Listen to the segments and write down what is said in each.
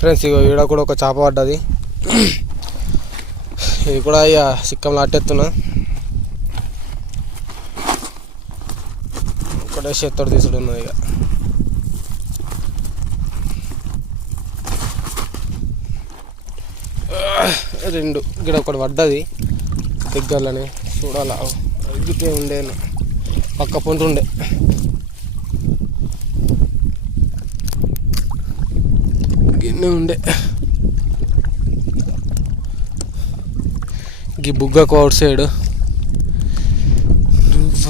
Friends ఇగో ఈడ కూడా ఒక చేప పడ్డది. ఇది కూడా ఇక సిక్కంలో అట్టెత్తున్నా. ఒకటే చేత్తోడు తీసుడు ఉన్నది ఇక రెండు ఇక్కడ ఒకటి పడ్డది. దగ్గరలోనే చూడాలా. అడిగితే ఉండే పక్క పొంటుండే ఉండే. ఉండే గీ బుగ్గకు అవుట్ సైడ్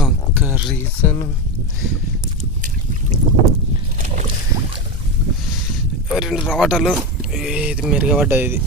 ఒక్క రీజన్ రెండు రవాటాలు? ఇది మెరుగబడ్డది ఇది?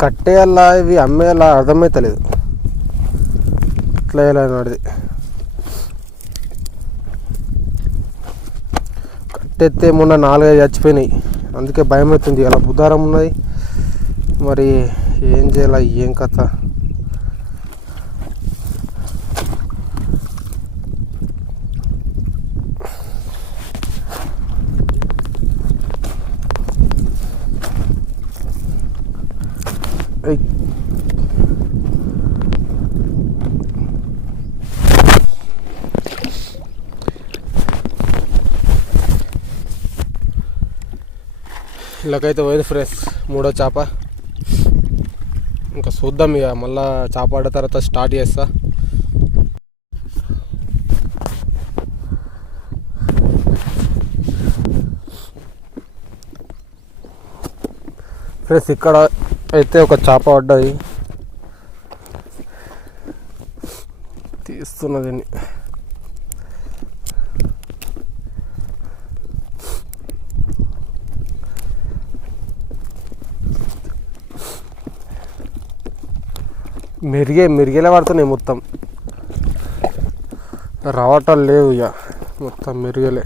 కట్టేయాలా? ఇవి అమ్మేయాలా? అర్థమైతలేదు. ఎట్లా వేయాలని వాడిది. కట్టెత్తే మొన్న నాలుగైదు చచ్చిపోయినాయి. అందుకే భయం అవుతుంది అలా బుధారం ఉన్నది. మరి ఏం చేయాలా? ఏం కథ? ఇలాకైతే ఇలాగైతే పోయింది ఫ్రెష్ మూడో చేప. ఇంకా చూద్దాం ఇక మళ్ళా చేప ఆడిన తర్వాత స్టార్ట్ చేస్తా. ఫ్రెష్ ఇక్కడ అయితే ఒక చేప పడ్డది. తీస్తున్నది మెరిగే మెరిగేలా పడుతున్నాయి మొత్తం. రావటం లేవు ఇక మొత్తం మెరుగలే.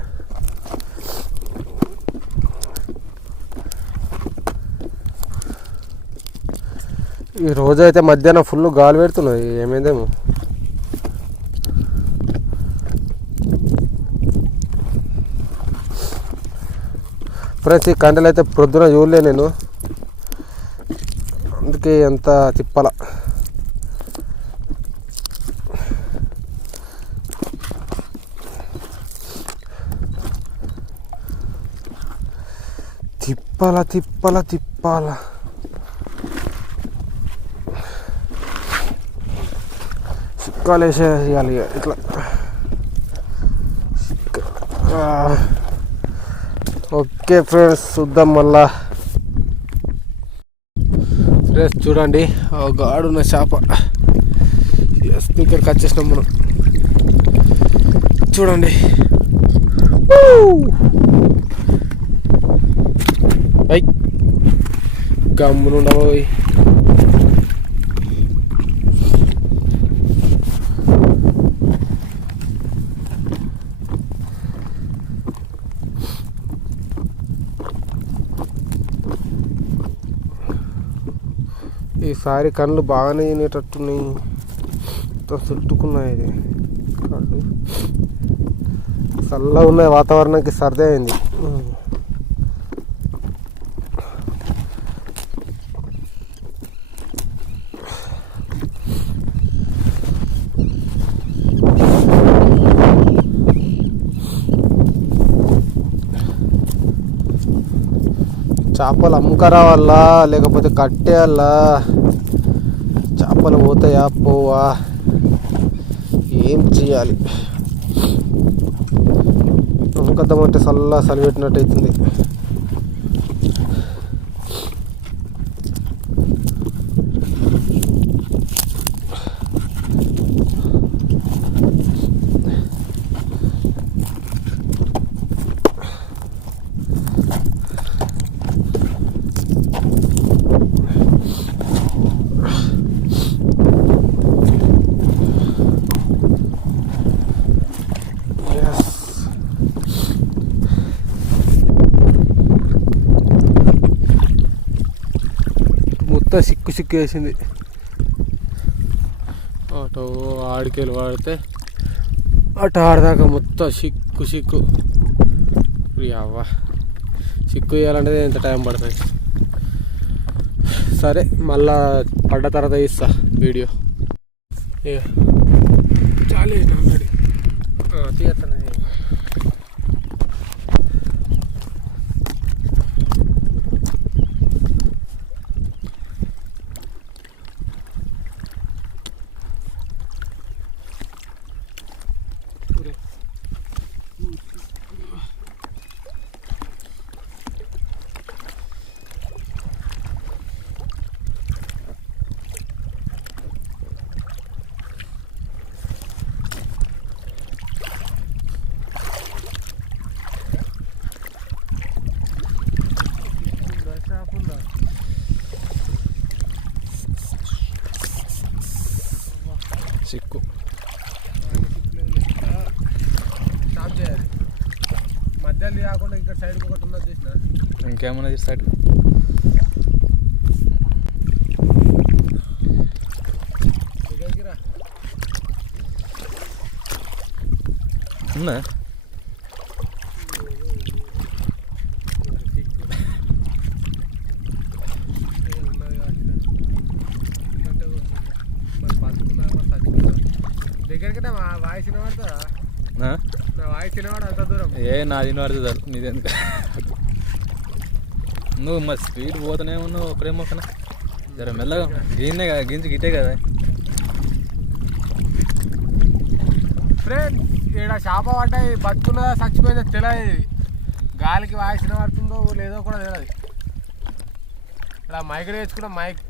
ఈ రోజు అయితే మధ్యాహ్నం ఫుల్ గాలి పెడుతున్నది ఏమైందేమో. ఫ్రెండ్స్ ఈ కండలు అయితే ప్రొద్దున చూడలే నేను. అందుకే ఎంత తిప్పల. తిప్పాల తిప్పాల తిప్పాల. చిక్కాలు వేసేయాలి ఇక. ఇట్లా. ఓకే ఫ్రెండ్స్ చూద్దాం మళ్ళా. ఫ్రెండ్స్ చూడండి ఆ గాడున్న చేప. స్పీకర్కి వచ్చేసినాం మనం. చూడండి. ఐ! గమ్మునుండబోయ్ ఒకసారి కళ్ళు బాగానే తినేటట్టున్నాయి. చుట్టుకున్నాయి ఇది. కళ్ళు. చల్లగా ఉన్నాయి వాతావరణానికి సర్దే అయింది. చేపలు అమ్ముకరావాలా లేకపోతే కట్టేయాలా? చేపలు పోతాయా? పోవా. ఏం చేయాలి? నమ్మకద్దం అంటే చల్ల చలిపెట్టినట్టు అవుతుంది ఎస్ మొత్తం సిక్కు సిక్కు వేసింది అటు ఆడికెళ్ళి వాడితే అటు ఆడదాకా మొత్తం సిక్కు సిక్కు. అవ్వ. సిక్కు వేయాలంటే ఎంత టైం పడుతుంది? సరే మళ్ళా పడ్డ తర్వాత ఇస్తా వీడియో. చాలు ఆల్రెడీ తీయత్తనే సిక్కు స్టాప్ చేయాలి మధ్యలో కాకుండా ఇక్కడ సైడ్కి ఒకటి ఉన్నది చూసిన. ఇంకేమన్నా సైడ్ ఉన్నా దగ్గరికి మా వాయిస్ వినబడుతుందా? నా వాయిస్ వినబడు అంత దూరం ఏ నాది పడుతుంది చాలు నీదెందుకు నువ్వు మరి స్పీడ్ పోతూనే ఉన్నావు ఒకడే మొక్కన జర మెల్లగా గిన్నే కదా గింజి గిట్టే కదా. ఫ్రెండ్ ఇక్కడ చేప పడ్డాయి బతుకున్నదా చచ్చిపోయిందో తెలియదు గాలికి వాయిస్ వినబడుతుందో లేదో కూడా తెలియదు ఇలా మైక్ తెచ్చుకున్న మైక్.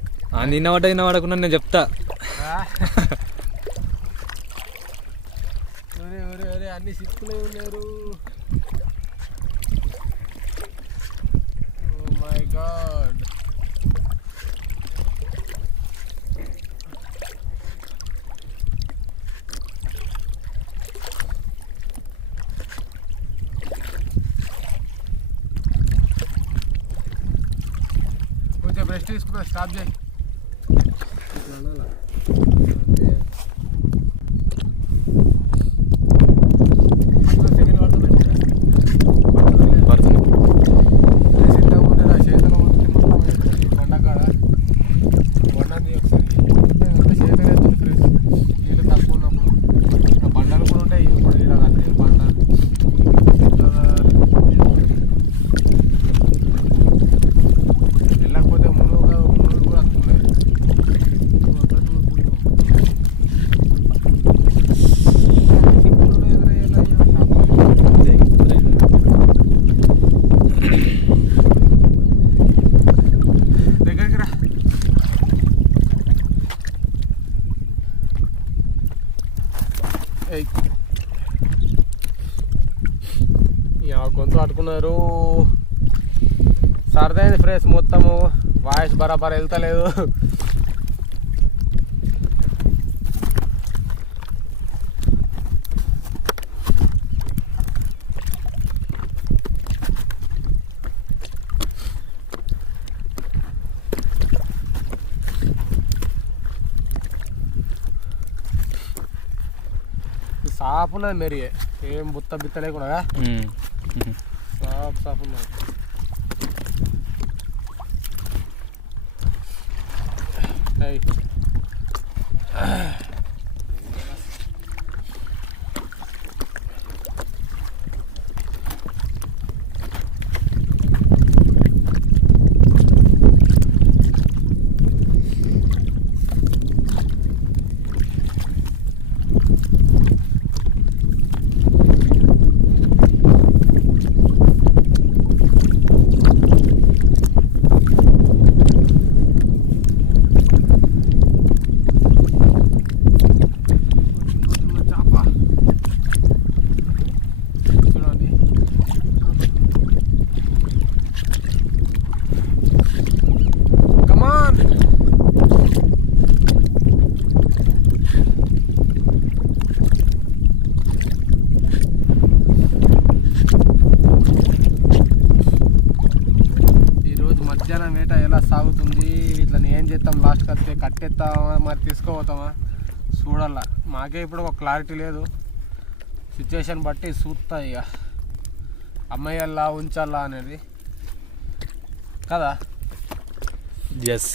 నిన్న పడ్డ నిన్న పడకుండా నేను చెప్తా. అన్ని సిక్కులే ఉన్నారు. ఓ మై గాడ్ కొంచెం రెస్ట్ తీసుకున్నా స్టాప్ చేయి అంతే. అందులో సెకండ్ పడుతున్నాయి పడుతుంది సిద్ధంగా ఉంది నా చేతిలో ఉంది మొత్తం వేసుకొని బండకాడ బండని ఒకసారి చేతిలో వేస్తుంది ఫ్రెండ్స్ నీళ్ళు తక్కువ ఉన్నప్పుడు ఇంకా బండలు కూడా ఉంటాయి ఇప్పుడు ఇక్కడ అన్ని బండ వెళ్ళకపోతే మునుగు మునుగు కూడా వస్తున్నాయి దగ్గరికి రా ఏయ్. యా, గొంతు పట్టుకున్నారు సరదైంది ఫ్రెండ్స్ మొత్తము వాయిస్ బరాబర్ వెళ్తలేదు. సాపు ఉన్నది మరి ఏం బుత్త బిత్త లేకుండా. సాపు సాపు ఉన్నది Hey. క్లారిటీ లేదు. సిచ్యువేషన్ బట్టి చూస్తా ఇక అమ్మాయిల్లా ఉంచాలా అనేది. కదా? ఎస్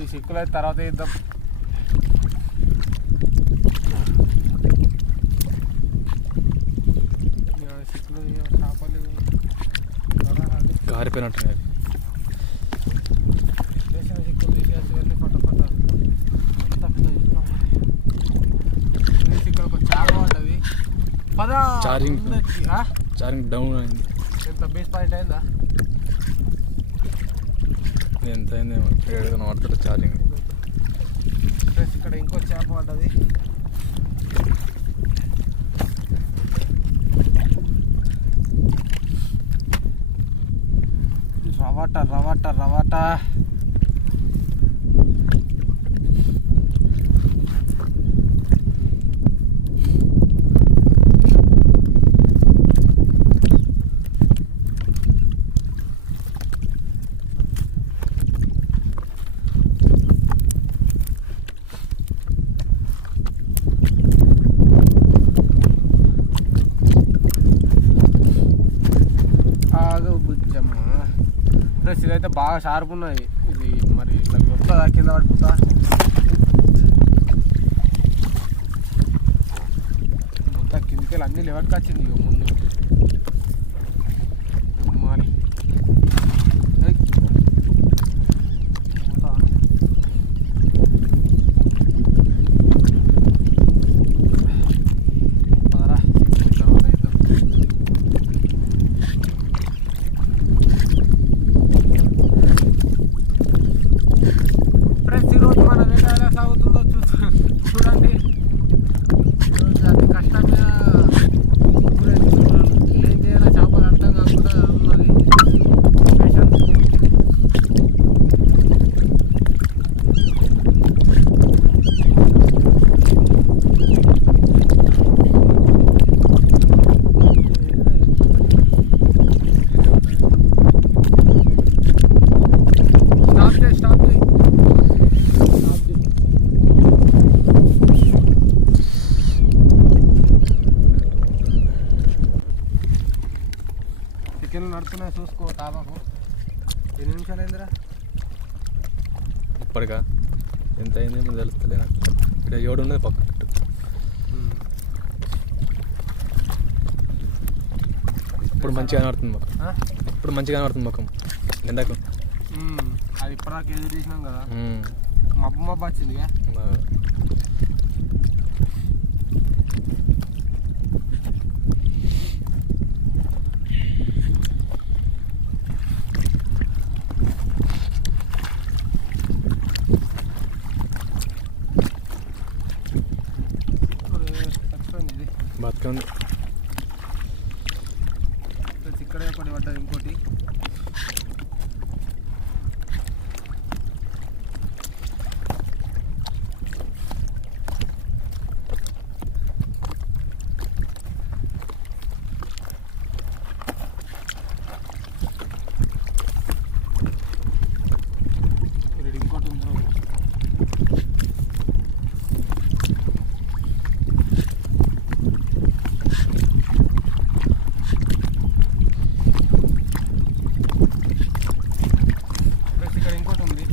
ఈ సిక్కులు అయితే తర్వాత ఇద్దాం సిక్కులు చేపలు. కారిపోయినట్టున్నాయి అవి. దేశం సిక్కులు తీసేసి వెళ్ళి పట్ట పట్ట అంతా పెద్ద యుద్ధం. ఈ సిక్కులు ఒక చేప పడ్డది ఆ? చార్జింగ్ డౌన్ అయింది ఎంత బీచ్ పాయింట్ అయిందా ఎంత పడుతుంది చార్జింగ్ ఇక్కడ ఇంకో చేప పడ్డది రవాట రవాట రవాట ఆగు బుజ్జమ్మ ఫ్రెండ్స్ ఇదైతే బాగా షార్ప్ ఉన్నది. ఇది మరి ఇట్లా వస్తుందా కింద పడిపోతా. మొత్తం కిందకి వెళ్ళి అన్ని లెవెల్కి వచ్చింది ఇక ముందు మాలి ఏయ్. పోతా. పదరా, సిక్కు తర్వాత ఇద్దాం. ఫ్రెండ్స్ ఈరోజు మన వేట ఎలా సాగుతుందో చూ చూడండి ఈరోజు అతి కష్టం మీద కూరేస్తున్నాం. ఏం చేయాలో చేపలు అర్థం కాకుండా ఉన్నది సిచ్యువేషన్ స్టాప్ చేయి స్టాప్ చేయి స్టాప్ చేయి చికెన్ నడుతున్నాయి చూసుకో తాబాకు ఎన్ని నిమిషాలు అయిందిరా ఇప్పటికా ఎంత తెలుస్తలేనా ఇక్కడ ఏడు ఉన్నది పక్క ఇప్పుడు మంచిగా కనబడుతుంది ఆ? ఇప్పుడు మంచిగా కనబడుతుంది ముఖం. ఎందాకు. అది ఇప్పటిదాకా ఎదురు తీసినాం కదా. మబ్బు మబ్బు వచ్చిందిగా ఆ, ఒరే, చచ్చిపోయింది ఇది బతికే ఉంది ప్లస్ ఇక్కడే ఒకటి పడ్డది ఇంకోటి ఇక్కడ ఇంకోటి ఉంది బ్రో. ప్లస్ ఇక్కడ ఇంకోటి ఉంది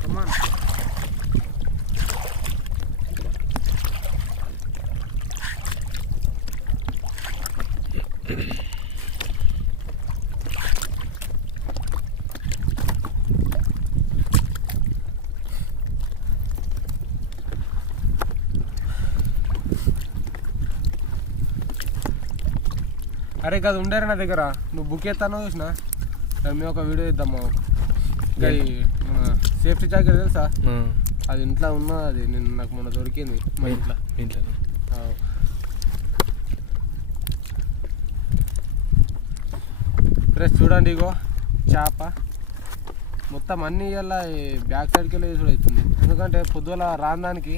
Come on. అరే కాదు ఉండరు నా దగ్గర. నువ్వు బుక్ ఎత్తానో చూసిన? మీద ఒక వీడియో ఇద్దామా ఇంకా ఈ మన సేఫ్టీ జాకెట్ తెలుసా? అది ఇంట్లో ఉన్న అది నేను నాకు మొన్న దొరికింది మా ఇంట్లో. ఇంట్లో. ఫ్రెష్ చూడండి ఇగో చేప. మొత్తం అన్ని ఇలా బ్యాక్ సైడ్కి వెళ్ళి వేసుడు అవుతుంది ఎందుకంటే పొద్దుల రాందానికి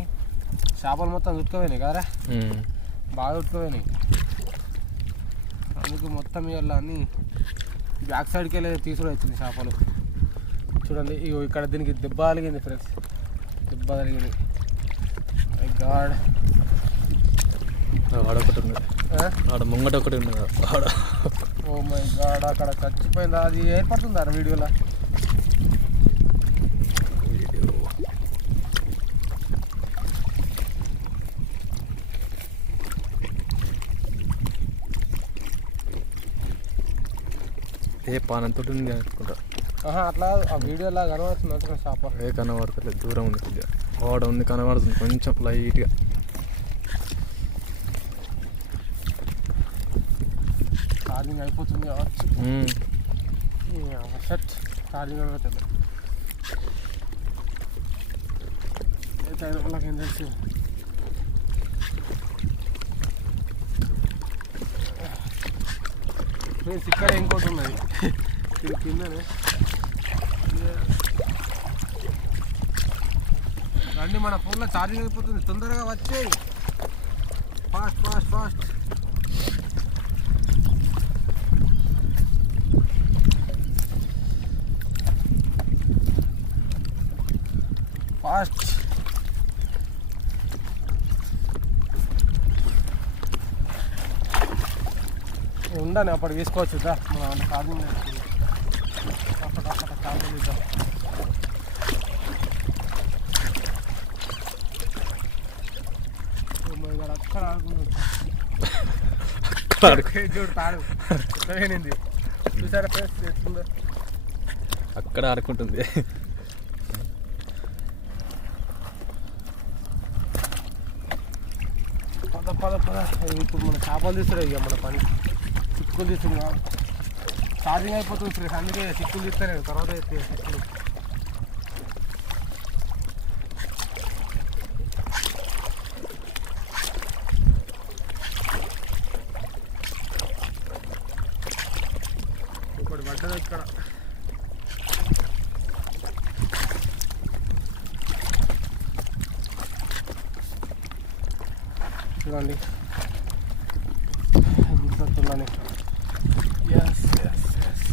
చేపలు మొత్తం చుట్టుకోపోయినాయి కదరా. బాగా చుట్టుకోపోయినాయి. అందుకు మొత్తం ఇలా అన్ని బ్యాక్ సైడ్కి వెళ్ళి తీసుడు అవుతుంది చేపలు. చూడండి ఇగో ఇక్కడ దీనికి దెబ్బ తగిలింది ఫ్రెండ్స్. దెబ్బ మై గాడ్ ఒకటి ఉంది. ఆడ ముంగట ఒకటి ఉంది. ఆడ ఓ మై గాడ్ అక్కడ చచ్చిపోయిందా. అది ఏర్పడుతుందా వీడియోలో? ఏ పానంతో ఉంది అనుకుంటా. ఆహా అట్లా ఆ వీడియోలా కనబడుతుంది చేప ఏ కనబడతలేదు దూరం ఉంది కొద్దిగా. ఆడ ఉంది కనబడుతుంది కొంచెం లైట్గా. ఛార్జింగ్ అయిపోతుంది కావచ్చు. షర్ట్ ఛార్జింగ్ అయిపోతుంది. ఏం తెలుసు? ఫ్రెండ్స్ ఇక్కడ ఇంకోటి ఉన్నది. ఇది కిందనే. రండి మన ఫోన్లో ఛార్జింగ్ అయిపోతుంది. తొందరగా వచ్చేయి. ఫాస్ట్ ఫాస్ట్ ఫాస్ట్ ఫాస్ట్ ఉండాలి అప్పటికి తీసుకోవచ్చు. దా మన ఛార్జింగ్ అప్పటి అప్పటి ఛార్జింగ్ ఇద్దాం. అక్కడ ఆడుకుంటుంది అక్కడ ఆడుకుంటుంది. పద పద పద. ఇప్పుడు మన చేపలు తీసుకురా ఇక మన పని. చిక్కులు తీసుకురా ఛార్జింగ్ అయిపోతుంది ఫ్రెండ్స్ అందుకే చిక్కులు తీస్తాను తర్వాత అయితే చిక్కులు ఒకటి పడ్డది ఇక్కడ? చూడండి. గుర్తొస్తున్నాను ఎస్ ఎస్ ఎస్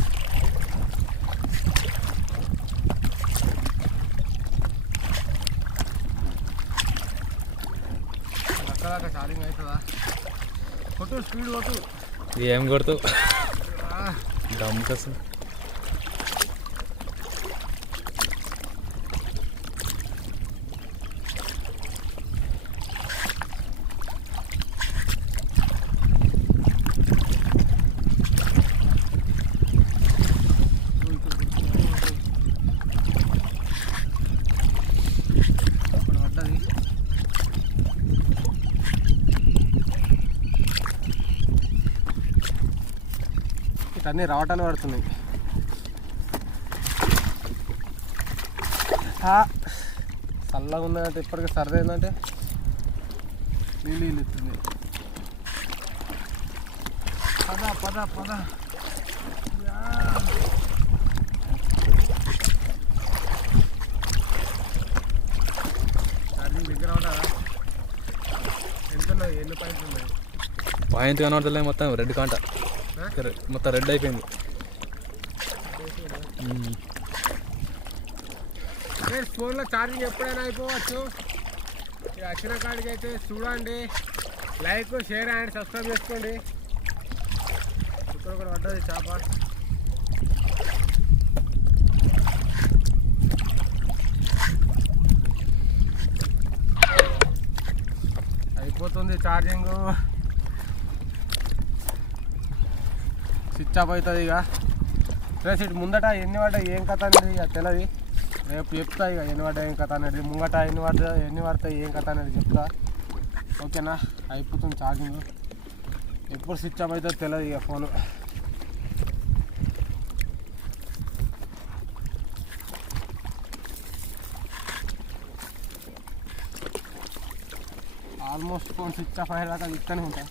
అక్కడ ఛార్జింగ్ అవుతుందా కొట్టు స్పీడ్ కొట్టు ఏం కొడుతావు ఆ, దమ్ కోసం నువ్వు ఇక్కడ కొట్టు. అక్కడ పడ్డది ఇటన్నీ రావటాలు పడుతున్నాయి. చల్లగా ఉన్నదంటే ఇప్పటికీ సరదా ఏంటంటే నీళ్ళు నీళ్ళు ఇస్తుంది. పద పద పద. దగ్గర ఎంత ఎన్ని పాయింట్లు ఉన్నాయి? పాయింట్ కనబడతలే మొత్తం రెడ్ కాంట. మొత్తం రెడ్ అయిపోయింది. ఫోన్లో ఛార్జింగ్ ఎప్పుడైనా అయిపోవచ్చు? ఇక వచ్చిన కాడికి అయితే చూడండి. లైక్ షేర్ అండ్ సబ్స్క్రైబ్ చేసుకోండి. ఇక్కడ కూడా పడ్డది చేప. అయిపోతుంది ఛార్జింగు. స్విచ్ ఆఫ్ అవుతుంది ఇక. ప్లస్ ఇటు ముందట ఎన్ని పడ్డా ఏం కథ అనేది? ఇక తెలియదు రేపు చెప్తా ఇక ఎన్ని పడ్డా ఏం కథ అనేది. ముంగట ఎన్ని పడ్డా ఎన్ని పడతాయి ఏం కథ అనేది చెప్తా. ఓకేనా? అయిపోతుంది ఛార్జింగ్ ఎప్పుడు స్విచ్ ఆఫ్ అవుతుందో తెలియదు ఇక phone almost phone switch off అయ్యేదాకా ఇక్కడనే ఉంటా.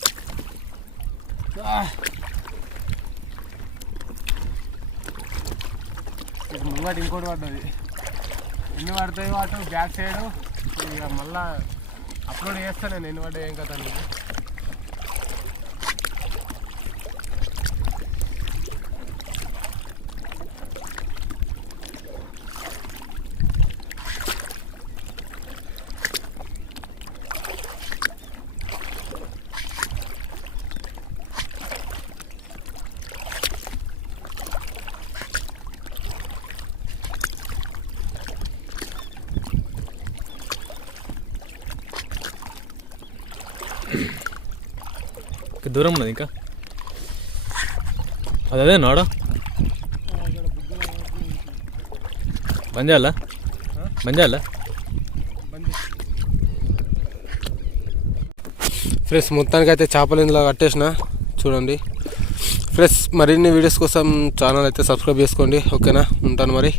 ఆ. ఇంకోటి పడ్డది ఎన్ని పడతాయి వాటి బ్యాక్ సైడ్ ఇక మళ్ళీ అప్లోడ్ చేస్తాను నేను ఎన్ని పడ్డాయి ఏం కదా దూరం ఉన్నది ఇంకా. అది అదే నాడ. బంద్ చేయాలా బంద్ చేయాలా ఫ్రెండ్స్ మొత్తానికి అయితే చేపలు ఇందులో కట్టేసిన. చూడండి. ఫ్రెండ్స్ మరిన్ని వీడియోస్ కోసం ఛానల్ అయితే సబ్స్క్రైబ్ చేసుకోండి. ఓకేనా? ఉంటాను మరి.